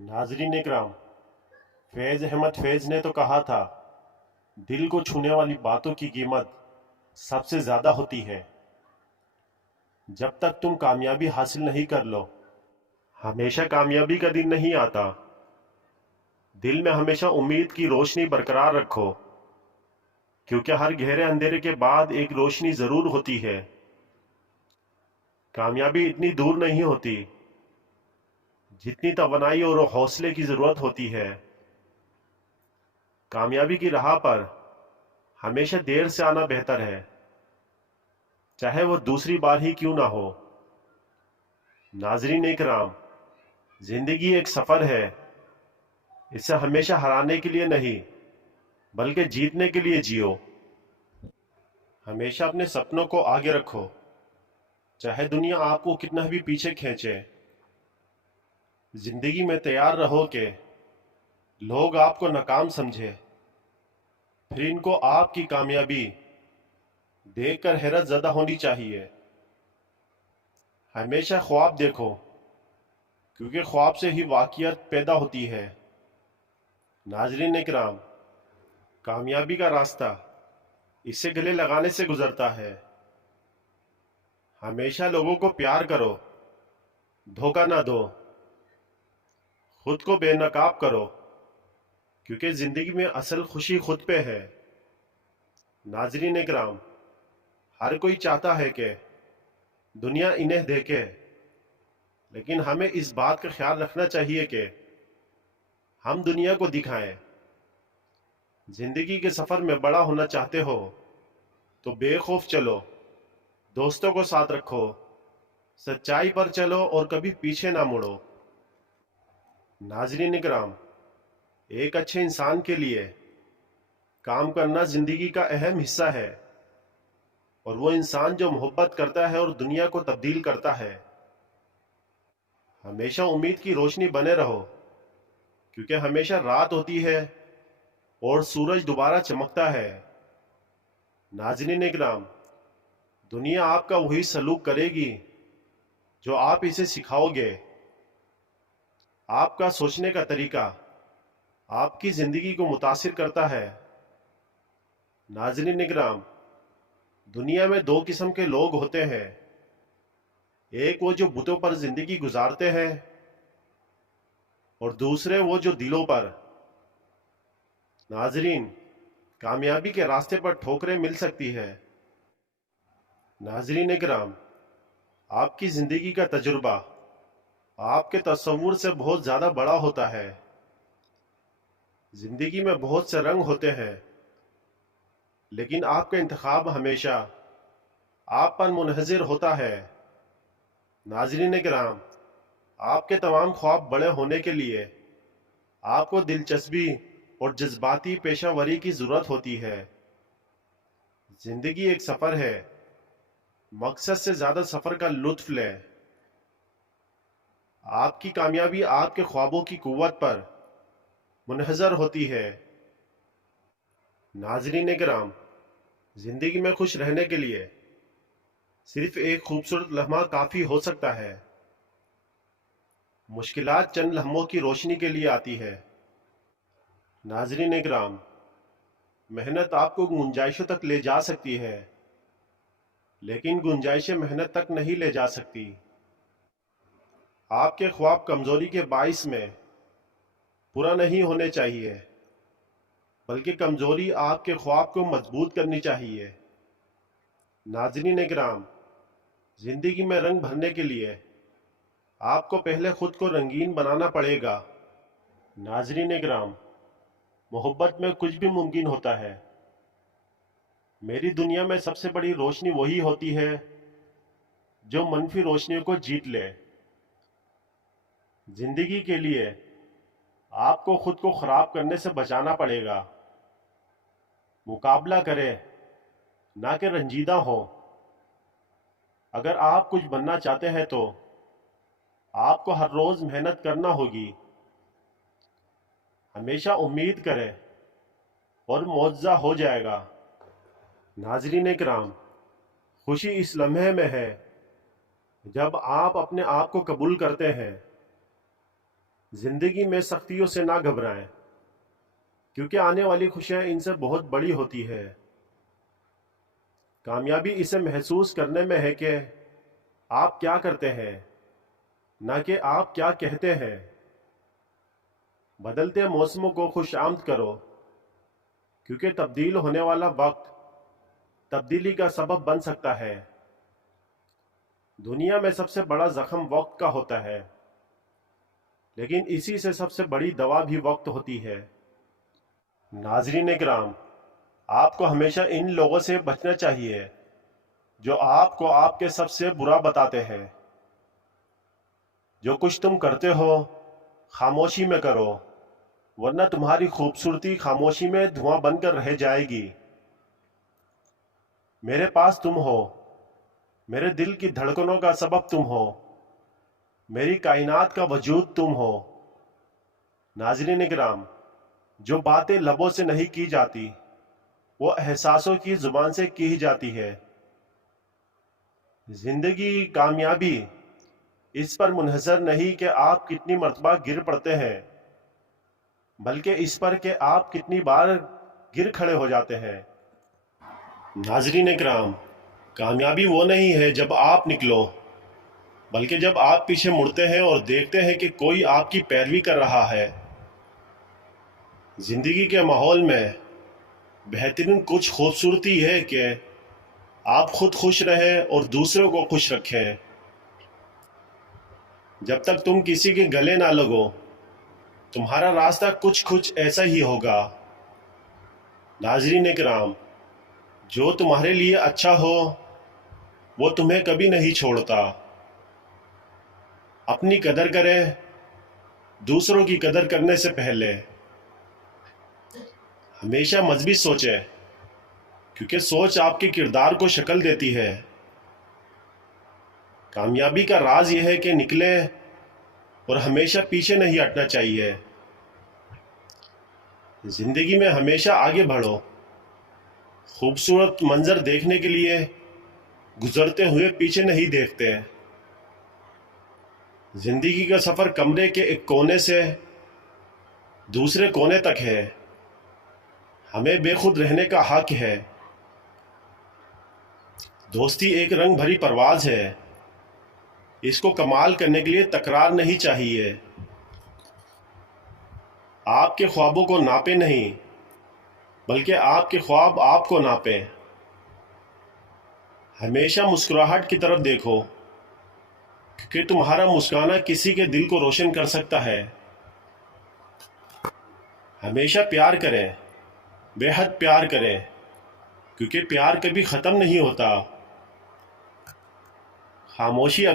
नाजरीन इकराम, फैज़ अहमद फैज़ ने तो कहा था, दिल को छूने वाली बातों की कीमत सबसे ज़्यादा होती है। जब तक तुम कामयाबी हासिल नहीं कर लो, हमेशा कामयाबी का दिन नहीं आता। दिल में हमेशा उम्मीद की रोशनी बरकरार रखो, क्योंकि हर गहरे अंधेरे के बाद एक रोशनी ज़रूर होती है। कामयाबी इतनी दूर नहीं होती जितनी तवनाई और हौसले की ज़रूरत होती है। कामयाबी की राह पर हमेशा देर से आना बेहतर है, चाहे वो दूसरी बार ही क्यों ना हो। नाजरीन इकराम, जिंदगी एक सफर है। इसे हमेशा हराने के लिए नहीं, बल्कि जीतने के लिए जियो। हमेशा अपने सपनों को आगे रखो, चाहे दुनिया आपको कितना भी पीछे खींचे। जिंदगी में तैयार रहो कि लोग आपको नाकाम समझे, फिर इनको आपकी कामयाबी देखकर हैरत ज़दा होनी चाहिए। हमेशा ख्वाब देखो, क्योंकि ख्वाब से ही वाक़ियत पैदा होती है। नाजरीन इकराम, कामयाबी का रास्ता इसे गले लगाने से गुजरता है। हमेशा लोगों को प्यार करो, धोखा ना दो, खुद को बेनकाब करो, क्योंकि जिंदगी में असल खुशी खुद पे है। नाजरीन इकराम, हर कोई चाहता है कि दुनिया इन्हें देखे, लेकिन हमें इस बात का ख्याल रखना चाहिए कि हम दुनिया को दिखाएं। जिंदगी के सफर में बड़ा होना चाहते हो तो बेखौफ चलो, दोस्तों को साथ रखो, सच्चाई पर चलो और कभी पीछे ना मुड़ो। नाजरीन इकराम, एक अच्छे इंसान के लिए काम करना जिंदगी का अहम हिस्सा है, और वो इंसान जो मोहब्बत करता है और दुनिया को तब्दील करता है। हमेशा उम्मीद की रोशनी बने रहो, क्योंकि हमेशा रात होती है और सूरज दोबारा चमकता है। नाज़रीन इकराम, दुनिया आपका वही सलूक करेगी जो आप इसे सिखाओगे। आपका सोचने का तरीका आपकी जिंदगी को मुतासिर करता है। नाज़रीन इकराम, दुनिया में दो किस्म के लोग होते हैं, एक वो जो बुतों पर जिंदगी गुजारते हैं, और दूसरे वो जो दिलों पर। नाजरीन, कामयाबी के रास्ते पर ठोकरें मिल सकती है। नाजरीन इकराम, आपकी जिंदगी का तजुर्बा आपके तस्वुर से बहुत ज्यादा बड़ा होता है। जिंदगी में बहुत से रंग होते हैं, लेकिन आपका इंतखाब हमेशा आप पर मुनहज़िर होता है। नाजरीन इकराम, आपके तमाम ख्वाब बड़े होने के लिए आपको दिलचस्पी और जज्बाती पेशावरी की जरूरत होती है। जिंदगी एक सफर है, मकसद से ज्यादा सफर का लुत्फ लें। आपकी कामयाबी आपके ख्वाबों की कुव्वत पर मुनहज़र होती है। नाजरीन इकराम, जिंदगी में खुश रहने के लिए सिर्फ एक खूबसूरत लम्हा काफी हो सकता है। मुश्किलात चंद लम्हों की रोशनी के लिए आती है। नाजरीन इकराम, मेहनत आपको गुंजाइशों तक ले जा सकती है, लेकिन गुंजाइशें मेहनत तक नहीं ले जा सकती। आपके ख्वाब कमजोरी के बाइस में पूरा नहीं होने चाहिए, बल्कि कमजोरी आपके ख्वाब को मजबूत करनी चाहिए। नाजरीन इकराम, जिंदगी में रंग भरने के लिए आपको पहले खुद को रंगीन बनाना पड़ेगा। नाजरीन इकराम, मोहब्बत में कुछ भी मुमकिन होता है। मेरी दुनिया में सबसे बड़ी रोशनी वही होती है जो मनफी रोशनियों को जीत ले। जिंदगी के लिए आपको खुद को खराब करने से बचाना पड़ेगा। मुकाबला करें, ना कि रंजीदा हो। अगर आप कुछ बनना चाहते हैं तो आपको हर रोज मेहनत करना होगी। हमेशा उम्मीद करें और मुआवजा हो जाएगा। नाजरीन इकराम, खुशी इस लम्हे में है जब आप अपने आप को कबूल करते हैं। زندگی میں سختیوں سے نہ گھبرائیں، کیونکہ آنے والی خوشیاں ان سے بہت بڑی ہوتی ہے۔ کامیابی اسے محسوس کرنے میں ہے کہ آپ کیا کرتے ہیں، نہ کہ آپ کیا کہتے ہیں۔ بدلتے موسموں کو خوش آمد کرو، کیونکہ تبدیل ہونے والا وقت تبدیلی کا سبب بن سکتا ہے۔ دنیا میں سب سے بڑا زخم وقت کا ہوتا ہے، لیکن اسی سے سب سے بڑی دوا بھی وقت ہوتی ہے۔ ناظرین کرام، آپ کو ہمیشہ ان لوگوں سے بچنا چاہیے جو آپ کو آپ کے سب سے برا بتاتے ہیں۔ جو کچھ تم کرتے ہو خاموشی میں کرو، ورنہ تمہاری خوبصورتی خاموشی میں دھواں بن کر رہ جائے گی۔ میرے پاس تم ہو، میرے دل کی دھڑکنوں کا سبب تم ہو، میری کائنات کا وجود تم ہو۔ ناظرین کرام، جو باتیں لبوں سے نہیں کی جاتی وہ احساسوں کی زبان سے کی جاتی ہے۔ زندگی کامیابی اس پر منحصر نہیں کہ آپ کتنی مرتبہ گر پڑتے ہیں، بلکہ اس پر کہ آپ کتنی بار گر کھڑے ہو جاتے ہیں۔ ناظرین کرام، کامیابی وہ نہیں ہے جب آپ نکلو، بلکہ جب آپ پیچھے مڑتے ہیں اور دیکھتے ہیں کہ کوئی آپ کی پیروی کر رہا ہے۔ زندگی کے ماحول میں بہترین کچھ خوبصورتی ہے کہ آپ خود خوش رہیں اور دوسروں کو خوش رکھیں۔ جب تک تم کسی کے گلے نہ لگو، تمہارا راستہ کچھ ایسا ہی ہوگا۔ ناظرین کرام، جو تمہارے لیے اچھا ہو وہ تمہیں کبھی نہیں چھوڑتا۔ اپنی قدر کریں دوسروں کی قدر کرنے سے پہلے۔ ہمیشہ مثبت سوچیں، کیونکہ سوچ آپ کے کردار کو شکل دیتی ہے۔ کامیابی کا راز یہ ہے کہ نکلیں اور ہمیشہ پیچھے نہیں ہٹنا چاہیے۔ زندگی میں ہمیشہ آگے بڑھو، خوبصورت منظر دیکھنے کے لیے گزرتے ہوئے پیچھے نہیں دیکھتے۔ زندگی کا سفر کمرے کے ایک کونے سے دوسرے کونے تک ہے۔ ہمیں بے خود رہنے کا حق ہے۔ دوستی ایک رنگ بھری پرواز ہے، اس کو کمال کرنے کے لیے تکرار نہیں چاہیے۔ آپ کے خوابوں کو ناپیں نہیں، بلکہ آپ کے خواب آپ کو ناپیں۔ ہمیشہ مسکراہٹ کی طرف دیکھو، کیونکہ تمہارا مسکرانا کسی کے دل کو روشن کر سکتا ہے۔ ہمیشہ پیار کریں، بے حد پیار کریں، کیونکہ پیار کبھی ختم نہیں ہوتا۔ خاموشی